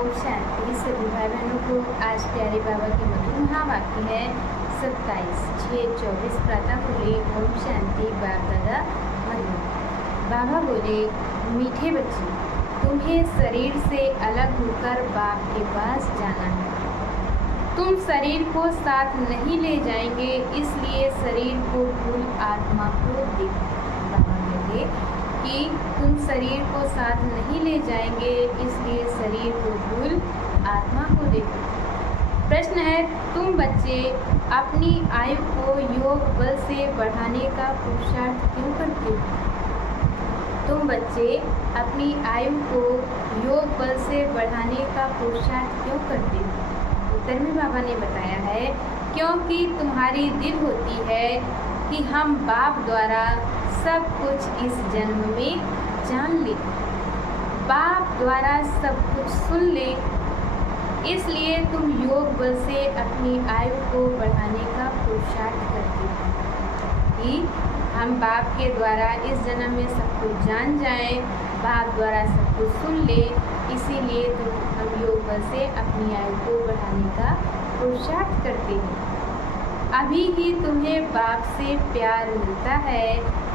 ओम शांति। सभी भाई बहनों को आज प्यारे बाबा के मधुर महावाक्य है 27/6/24 प्रातः बोले ओम शांति। बाप दादा मधुर बाबा बोले, मीठे बच्चे, तुम्हें शरीर से अलग होकर बाप के पास जाना है। तुम शरीर को साथ नहीं ले जाएंगे, इसलिए शरीर को भूल आत्मा को देखो। बाबा कहते कि तुम शरीर को साथ नहीं ले जाएंगे, इसलिए शरीर को भूल आत्मा को देखो। प्रश्न है, तुम बच्चे अपनी आयु को योग बल से बढ़ाने का पुरुषार्थ क्यों करते हो? तुम बच्चे अपनी आयु को योग बल से बढ़ाने का पुरुषार्थ क्यों करते हो? उत्तर में बाबा ने बताया है, क्योंकि तुम्हारी दिल होती है कि हम बाप द्वारा सब कुछ इस जन्म में जान ले, बाप द्वारा सब कुछ सुन ले, इसलिए तुम योग बल से अपनी आयु को बढ़ाने का पुरुषार्थ करते हो कि हम बाप के द्वारा इस जन्म में सब कुछ जान जाएं, बाप द्वारा सब कुछ सुन ले, इसीलिए हम योग बल से अपनी आयु को बढ़ाने का पुरुषार्थ करते हैं। अभी ही तुम्हें बाप से प्यार मिलता है,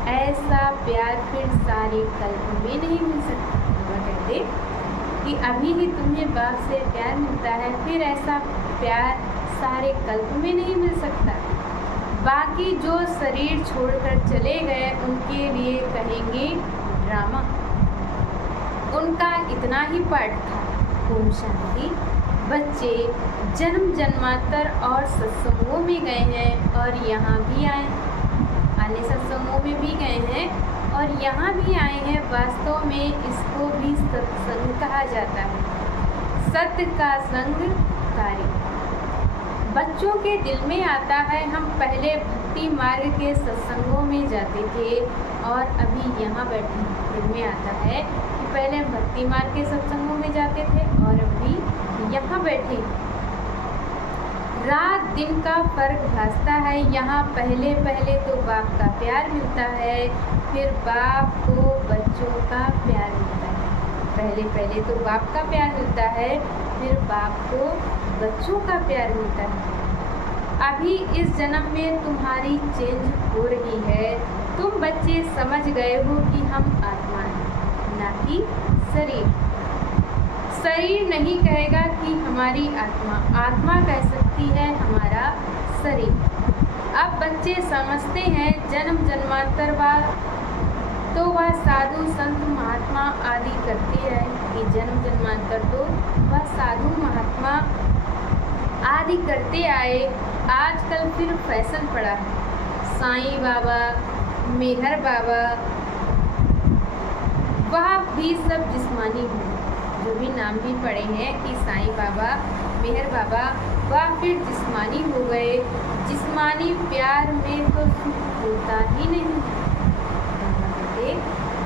ऐसा प्यार फिर सारे कल्प में नहीं मिल सकता। बाबा कहते कि अभी ही तुम्हें बाप से प्यार मिलता है, फिर ऐसा प्यार सारे कल्प में नहीं मिल सकता। बाकी जो शरीर छोड़कर चले गए उनके लिए कहेंगे ड्रामा, उनका इतना ही पाठ था। ओम शांति। बच्चे जन्म जन्मांतर और सत्संगों में गए हैं और यहाँ भी आए, अन्य सत्संगों में भी गए हैं और यहाँ भी आए हैं। वास्तव में इसको भी सत्संग कहा जाता है। सत्य का संग कार्य बच्चों के दिल में आता है। हम पहले भक्ति मार्ग के सत्संगों में जाते थे और अभी यहाँ बैठे दिल में आता है कि पहले हम भक्ति मार्ग के सत्संगों में जाते थे और अभी यहाँ बैठे। रात दिन का फर्क भासता है। यहाँ पहले तो बाप का प्यार मिलता है, फिर बाप को बच्चों का प्यार मिलता है। पहले तो बाप का प्यार मिलता है, फिर बाप को बच्चों का प्यार मिलता है। अभी इस जन्म में तुम्हारी चेंज हो रही है। तुम बच्चे समझ गए हो कि हम आत्मा हैं, ना कि शरीर। शरीर नहीं कहेगा कि हमारी आत्मा कह सकती है हमारा शरीर। अब बच्चे समझते हैं जन्म जन्मांतर तो वह साधु संत महात्मा आदि करते रहे कि जन्म जन्मांतर तो वह साधु महात्मा आदि करते आए। आजकल फिर फैशन पड़ा है, साईं बाबा, मेहर बाबा, वह भी सब जिस्मानी हुए। जो भी नाम भी पढ़े हैं कि साईं बाबा, मेहर बाबा, वह फिर जिस्मानी हो गए। जिस्मानी प्यार में तो सुख होता ही नहीं।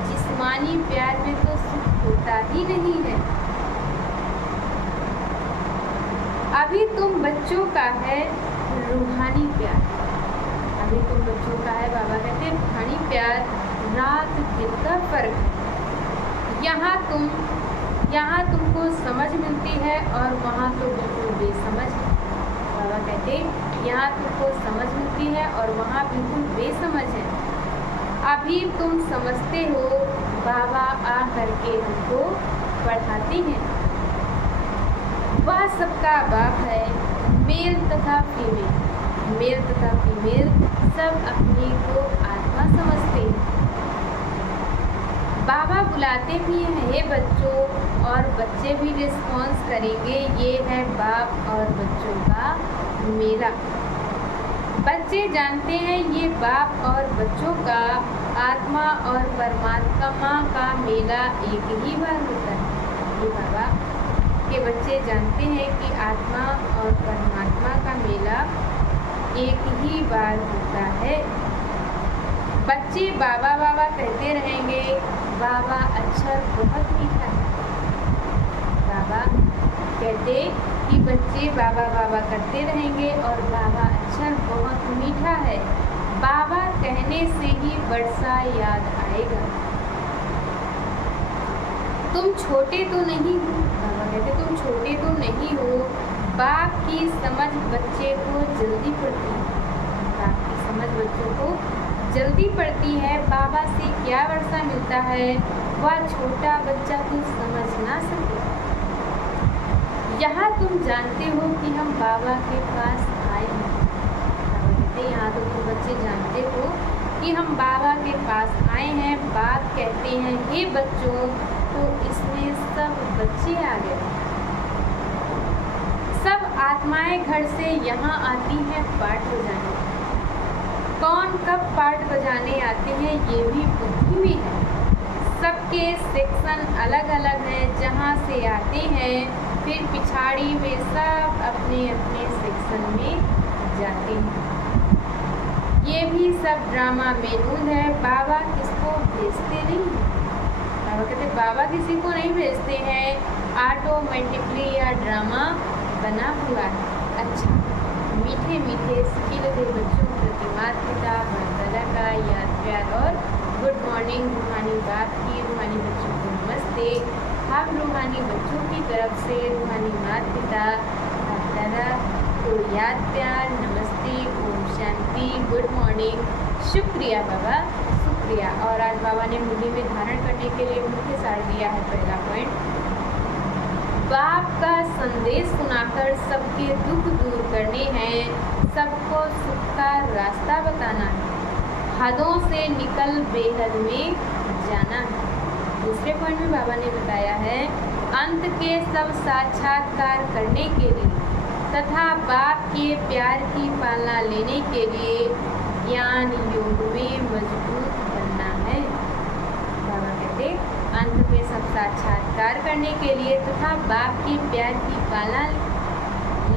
जिस्मानी प्यार में तो सुख होता ही नहीं है। अभी तुम बच्चों का है रूहानी प्यार। अभी तुम बच्चों का है, बाबा कहते हैं, रूहानी प्यार। रात दिन का फर्क है। यहाँ तुमको समझ मिलती है और वहाँ तो बिल्कुल बेसमझ है। बाबा कहते यहाँ तुमको समझ मिलती है और वहाँ बिल्कुल बेसमझ है। अभी तुम समझते हो, बाबा आ करके हमको पढ़ाते हैं। वह सबका बाप है, मेल तथा फीमेल सब अपने को आत्मा समझते हैं। बाबा बुलाते भी हैं, हे बच्चों, और बच्चे भी रिस्पॉन्स करेंगे। ये है बाप और बच्चों का मेला। बच्चे जानते हैं ये बाप और बच्चों का, आत्मा और परमात्मा का मेला एक ही बार होता है। ये बाबा के बच्चे जानते हैं कि आत्मा और परमात्मा का मेला एक ही बार होता है। बच्चे बाबा बाबा कहते रहेंगे। बाबा अक्षर बहुत मीठा है। बाबा कहते कि बच्चे बाबा बाबा करते रहेंगे और बाबा अक्षर बहुत मीठा है। बाबा कहने से ही वर्षा याद आएगा। तुम छोटे तो नहीं हो, बाबा कहते तुम छोटे तो नहीं हो। बाप की समझ बच्चे को जल्दी पड़ती है, बाप की समझ बच्चों को जल्दी पड़ती है। बाबा से क्या वर्षा मिलता है, वह छोटा बच्चा तो समझ ना सके। यहाँ तुम जानते हो कि हम बाबा के पास आए हैं, बाबा कहते यहाँ तो तुम बच्चे जानते हो कि हम बाबा के पास आए हैं। बाप कहते हैं हे बच्चों, तो इसमें सब बच्चे आ गए। सब आत्माएं घर से यहाँ आती हैं पाठ बजाने। कौन कब पाठ बजाने आते हैं ये भी बुद्धि में है। सबके सेक्शन अलग अलग हैं, जहाँ से आते हैं फिर पिछाड़ी में सब अपने अपने सेक्शन में जाते हैं। ये भी सब ड्रामा मेनूल है, बाबा किसको भेजते नहीं हैं। बाबा कहते बाबा किसी को नहीं भेजते हैं, ऑटोमेटिकली यह ड्रामा बना हुआ है। अच्छा, मीठे मीठे खिलते बच्चों प्रति माता पिता बरदादा का याद प्यार और गुड मॉर्निंग। रूहानी बाप की रूहानी बच्चों को नमस्ते। हम रूहानी बच्चों की तरफ से रूहानी माता पिता बरदादा को याद प्यार नमस्ते, ओम शांति, गुड मॉर्निंग। शुक्रिया बाबा, शुक्रिया। और आज बाबा ने मुरली में धारण करने के लिए मुख्य सार दिया है। पहला पॉइंट, बाप का संदेश सुनाकर सबके दुख दूर करने हैं, सबको सुख का रास्ता बताना है, हदों से निकल बेहद में जाना है। दूसरे पॉइंट में बाबा ने बताया है अंत के सब साक्षात्कार करने के लिए तथा बाप के प्यार की पालना लेने के लिए ज्ञान योग में मजबूत बनना है। बाबा कहते अंत में सब साक्षात्कार करने के लिए तथा बाप के प्यार की पालना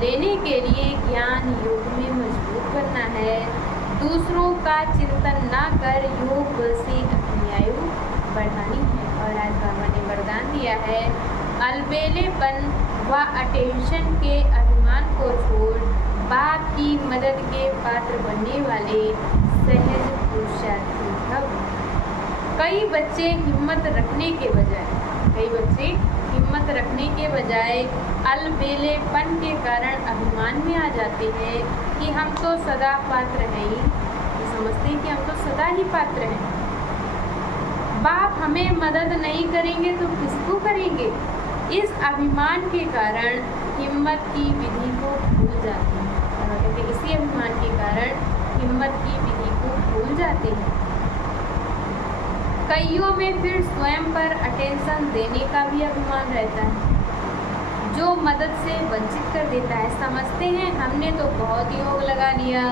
लेने के लिए ज्ञान योग में मजबूत बनना है। दूसरों का चिंतन ना कर योग बल से अपनी आयु बढ़ानी है। और आज बाबा ने वरदान दिया है अलबेलेपन व अटेंशन के अभिमान को छोड़ बाप की मदद के पात्र बनने वाले सहज पुरुषार्थी भव। कई बच्चे हिम्मत रखने के बजाय अलबेलेपन के कारण अभिमान में आ जाते हैं कि हम तो सदा पात्र हैं ही, समझते हैं कि हम तो सदा ही पात्र हैं। बाप हमें मदद नहीं करेंगे तो किसको करेंगे। इस अभिमान के कारण हिम्मत की विधि को भूल जाते हैं। कहते हैं इसी अभिमान के कारण हिम्मत की विधि को भूल जाते हैं। कईयों में फिर स्वयं पर अटेंशन देने का भी अभिमान रहता है, जो मदद से वंचित कर देता है। समझते हैं हमने तो बहुत योग लगा लिया,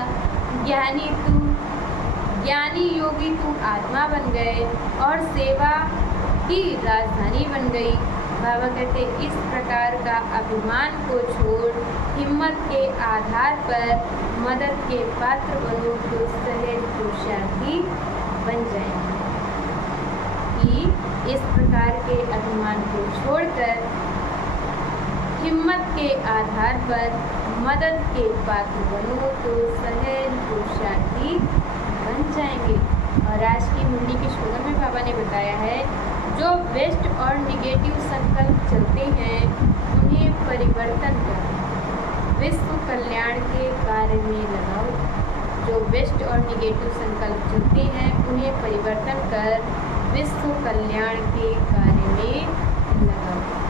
ज्ञानी योगी तू आत्मा बन गए और सेवा की राजधानी बन गई। बाबा कहते इस प्रकार का अभिमान को छोड़ हिम्मत के आधार पर मदद के पात्र बनो तो सहज पुरुषार्थी बन जाएंगे। कि इस प्रकार के अभिमान को छोड़कर हिम्मत के आधार पर मदद के पात्र बनो तो सहज पुरुषार्थी बन जाएंगे। और आज की मुरली के स्लोगन में बाबा ने बताया है जो वेस्ट और निगेटिव संकल्प चलते हैं उन्हें परिवर्तन कर विश्व कल्याण के कार्य में लगाओ। जो वेस्ट और निगेटिव संकल्प चलते हैं उन्हें परिवर्तन कर विश्व कल्याण के कार्य में लगाओ।